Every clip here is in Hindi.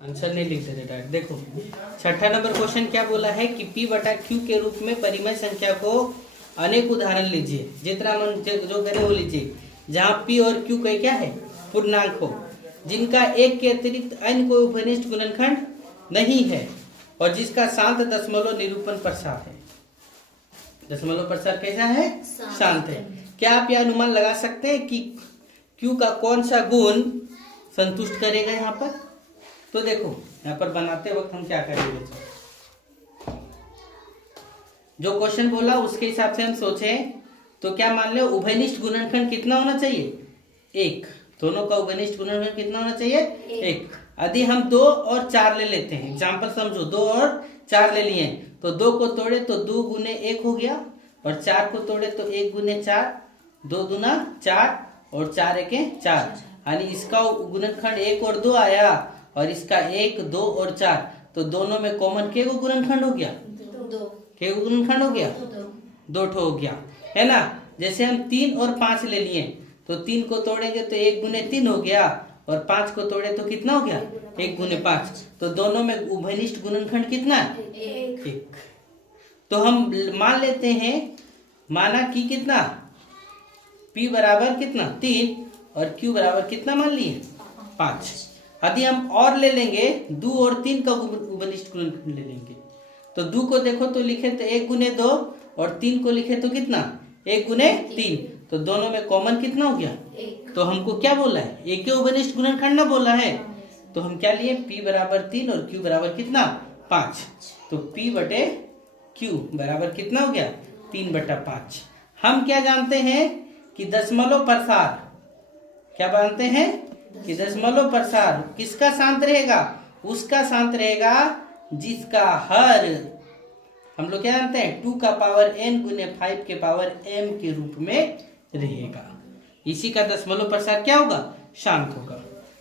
आंसर नहीं लिख देते डायरेक्ट। देखो छठा नंबर क्वेश्चन क्या बोला है कि P बटा Q के रूप में परिमेय संख्या को अनेक उदाहरण लीजिए, जितना मन जो करे वो लीजिए, जहाँ P और Q का क्या है पूर्णांक हो, जिनका एक के अतिरिक्त अन्य कोई उपनिष्ठ गुणनखंड नहीं है और जिसका शांत दशमलव निरूपण प्रसार है। दशमलव प्रसार कैसा है? शांत है। क्या आप यह अनुमान लगा सकते हैं कि Q का कौन सा गुण संतुष्ट करेगा यहाँ पर? तो देखो यहाँ पर बनाते वक्त हम क्या करेंगे, जो क्वेश्चन बोला उसके हिसाब से हम सोचें तो क्या मान लो उभयनिष्ठ गुणनखंड कितना होना चाहिए? एक। दोनों का उभयनिष्ठ गुणनखंड कितना होना चाहिए? एक। यदि हम 2 और 4 ले लेते हैं, एग्जाम्पल समझो, 2 और 4 ले लिए, तो 2 को तोड़े तो 2 गुने 1 हो गया और 4 को तोड़े तो 1 गुने 4, 2 दूना 4 और 4 एके 4, यानी इसका गुणनखंड 1 और 2 आया और इसका 1, 2 और 4, तो दोनों में कॉमन के गुणनखंड हो गया? 2। के गुणनखंड हो गया? 2 ठो हो गया, है ना। जैसे हम 3 और 5 ले लिए, तो 3 को तोड़ेंगे तो 1 गुने 3 हो गया और 5 को तोड़े तो कितना हो गया? 1 गुने 5, तो दोनों में उभयनिष्ठ गुणनखंड कितना? 1। तो हम मान लेते हैं, माना कि कितना P बराबर कितना 3 और Q बराबर कितना मान लिए 5। यदि हम और ले लेंगे 2 और 3 का उभयनिष्ठ गुणनखंड ले लेंगे, तो 2 को देखो तो लिखे तो 1 गुने 2 और 3 को लिखे तो कितना 1 गुने 3, तो दोनों में कॉमन कितना हो गया? 1। तो हमको क्या बोला है? एक के उभयनिष्ठ गुणनखंड ना बोला है, तो हम क्या लिए? P बराबर 3 और Q बराबर कितना 5, तो P बटे Q बराबर कितना हो गया? 3 बटा 5। हम क्या जानते हैं कि दशमलव प्रसार, क्या जानते हैं कि दशमलव प्रसार किसका शांत रहेगा? उसका शांत रहेगा जिसका हर, हम लोग क्या जानते हैं, 2 का पावर n गुने 5 के पावर m के रूप में रहेगा। इसी का दशमलव प्रसार क्या होगा? शांत होगा।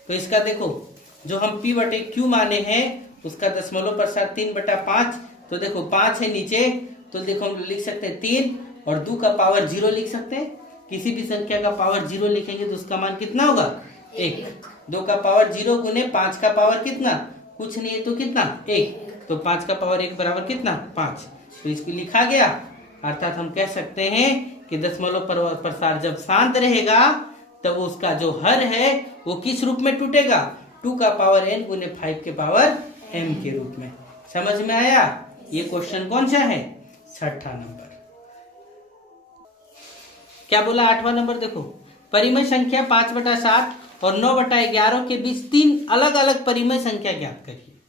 तो इसका देखो, जो हम P बटे Q माने हैं उसका दशमलव प्रसार 3 बटा 5, तो देखो 5 है नीचे, तो देखो हम लिख सकते हैं 3 और 2 का पावर 0 लिख सकते हैं। किसी भी संख्या का पावर 0 लिखेंगे तो उसका मान कितना होगा? 1। 2 का पावर 0 गुने 5 का पावर कितना? कुछ नहीं है तो कितना? 1। तो 5 का पावर 1 बराबर कितना? 5। तो इसको लिखा गया, अर्थात हम कह सकते हैं कि दशमलव प्रसार जब शांत रहेगा तब उसका जो हर है वो किस रूप में टूटेगा? 2 का पावर n गुने 5 के पावर m के रूप में। समझ में आया? ये क्वेश्चन कौन सा है? छठा नंबर। क्या बोला 8वां नंबर? देखो परिमेय संख्या 5 बटा 7 और 9 बटा 11 के बीच 3 अलग अलग परिमेय संख्या ज्ञात करिए।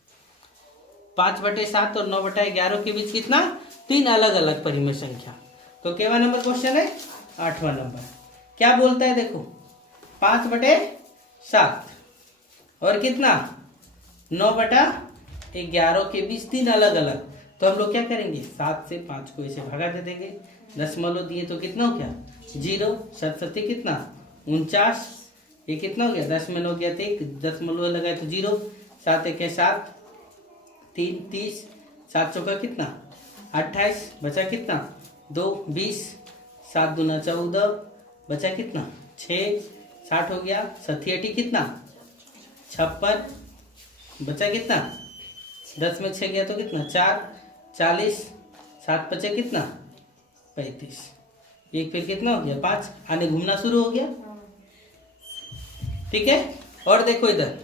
5 बटे 7 और 9 बटा 11 के बीच कितना? 3 अलग अलग परिमेय संख्या। तो केवा नंबर क्वेश्चन है? 8वां नंबर। क्या बोलता है? देखो 5 बटे 7 और कितना 9 बटा 11 के बीच 3 अलग अलग, तो हम लोग क्या करेंगे? 7 से 5 को ऐसे भगा दे देंगे, दशमलव दिए तो कितना हो गया? 0। 7 कितना 49, ये कितना हो गया? 10 में हो गया तो 1, दशमलव लगाए तो 0, 7 1 7, 3 30, 7 चौका कितना 28, बचा कितना 2 20, 7 दूना 14, बचा कितना 6, 60 हो गया, 7 कितना 56, बचा कितना 10 में 6 गया तो कितना 4, 40, 7 बचे कितना 35, एक फिर कितना हो गया 5, आने घूमना शुरू हो गया। ठीक है, और देखो इधर,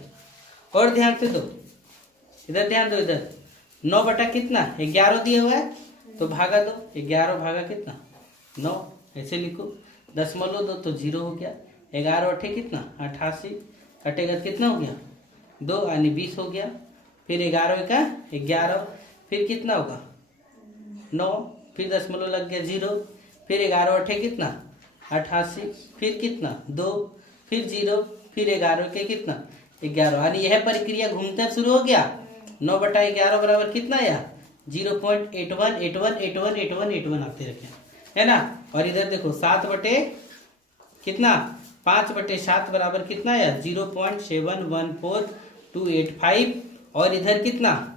और ध्यान से दो, इधर ध्यान दो, इधर 9 बटा कितना 11 दिया हुआ है, तो भागा दो, 11 भागा कितना 9, ऐसे लिखो, दशमलव दो तो 0 हो गया, 11 8 कितना 88, कटेगा कितना हो गया 2, यानी 20 हो गया, फिर 11 का 11, फिर कितना होगा 9, फिर दशमलव लग गया 0, फिर 11 8 कितना 88, फिर कितना 2, फिर 0, फिर 11 के कितना 11, यानी यह प्रक्रिया घूमते शुरू हो गया। 9 बटा 11 बराबर कितना आया? 0.81 81 81 81 81 आते रखे, है ना। और इधर देखो 7 बटे कितना 5 बटे 7 बराबर कितना आया? 0.714285, और इधर कितना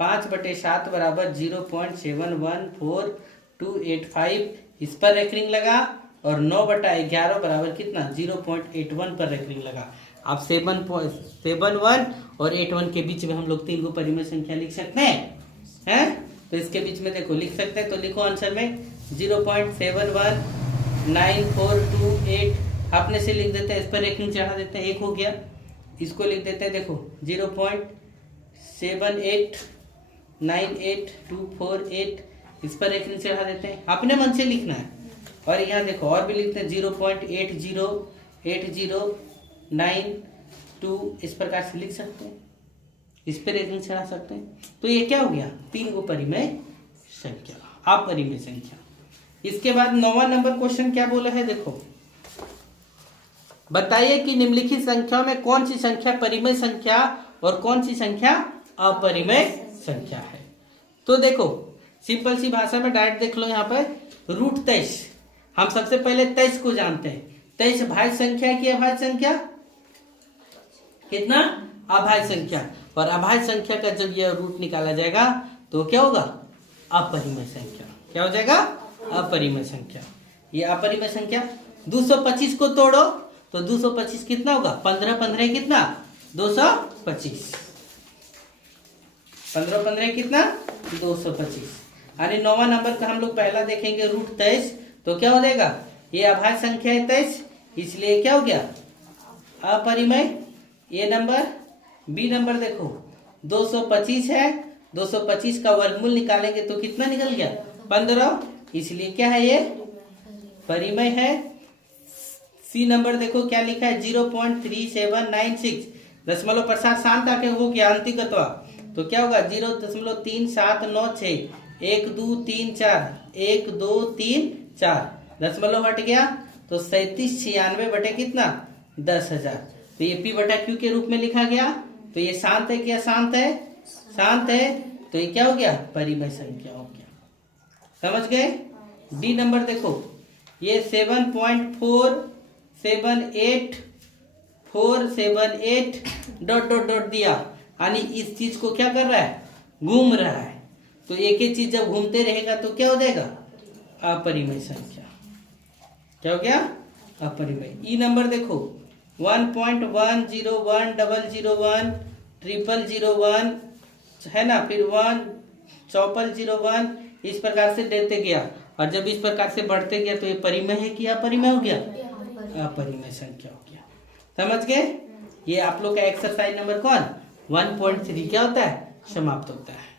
5 बटे 7 बराबर 0.714285, इस पर रेकरिंग लगा, और 9 बटा 11 बराबर कितना 0.81 पर रेकरिंग लगा। आप 7.1 और 8.1 के बीच में हम लोग 3 को परिमेय संख्या लिख सकते हैं। तो इसके बीच में देखो लिख सकते हैं, तो लिखो आंसर में 0.719428 अपने से लिख देते हैं, इस पर रेखिंग चढ़ा देते हैं, 1 हो गया। इसको लिख देते हैं, देखो 0.7898248 इस पर रेखिंग चढ़ा देते हैं, अपने मन से लिखना है। और यहाँ देखो और भी लिखते हैं 0.808092 इस प्रकार से लिख सकते हैं, इस पर रेखिंग चढ़ा सकते हैं। तो ये क्या हो गया, 3 को परिमेय संख्या, अपरिमेय संख्या। इसके बाद 9वां नंबर क्वेश्चन क्या बोला है, देखो बताइए कि निम्नलिखित संख्याओं में कौन सी संख्या परिमेय संख्या और कौन सी संख्या अपरिमेय संख्या है। तो देखो सिंपल सी भाषा में डायरेक्ट देख लो, यहाँ पर √23 हम सबसे पहले 23 को जानते हैं। 23 भाज्य संख्या की अभाज्य संख्या, कितना अभाज्य संख्या, और अभाज्य संख्या का जब यह रूट निकाला जाएगा तो क्या होगा, अपरिमेय संख्या। क्या हो जाएगा, अपरिमेय संख्या। ये अपरिमेय संख्या 225 को तोड़ो तो 225 कितना होगा, 15 15 कितना 225, 15 15 कितना 225। यानी 9वां नंबर का हम लोग पहला देखेंगे √23, तो क्या हो जाएगा, ये अभाज्य संख्या है 23, इसलिए क्या हो गया अपरिमेय। ये नंबर बी नंबर देखो 225 है, 225 का वर्गमूल निकालेंगे तो कितना निकल गया 15, इसलिए क्या है ये परिमेय है। सी नंबर देखो क्या लिखा है 0.3796, दशमलव प्रसार शांत आके हो गया अंतिकत्वा, तो क्या होगा 0.3796, 1 2 3 4, 1 2 3 4, दशमलव हट गया तो 3796 बटे कितना 10,000। तो ये P बटा Q के रूप में लिखा गया। तो ये शांत है क्या, शांत है, शांत है, तो ये क्या हो गया परिमेय संख्या हो गया। समझ गए। डी नंबर देखो ये 7.478478 डॉट डॉट डॉट दिया, यानी इस चीज को क्या कर रहा है, घूम रहा है। तो एक ही चीज जब घूमते रहेगा तो क्या हो जाएगा अपरिमेय संख्या। क्या हो गया अपरिमेय। ई नंबर देखो 1.101001001001 है ना, फिर 1.5401 इस प्रकार से देते गया, और जब इस प्रकार से बढ़ते गया तो ये परिमेय है कि अपरिमेय हो गया, अपरिमेय संख्या हो गया। समझ गए। ये आप लोग का एक्सरसाइज नंबर कौन 1.3 क्या होता है, समाप्त होता है।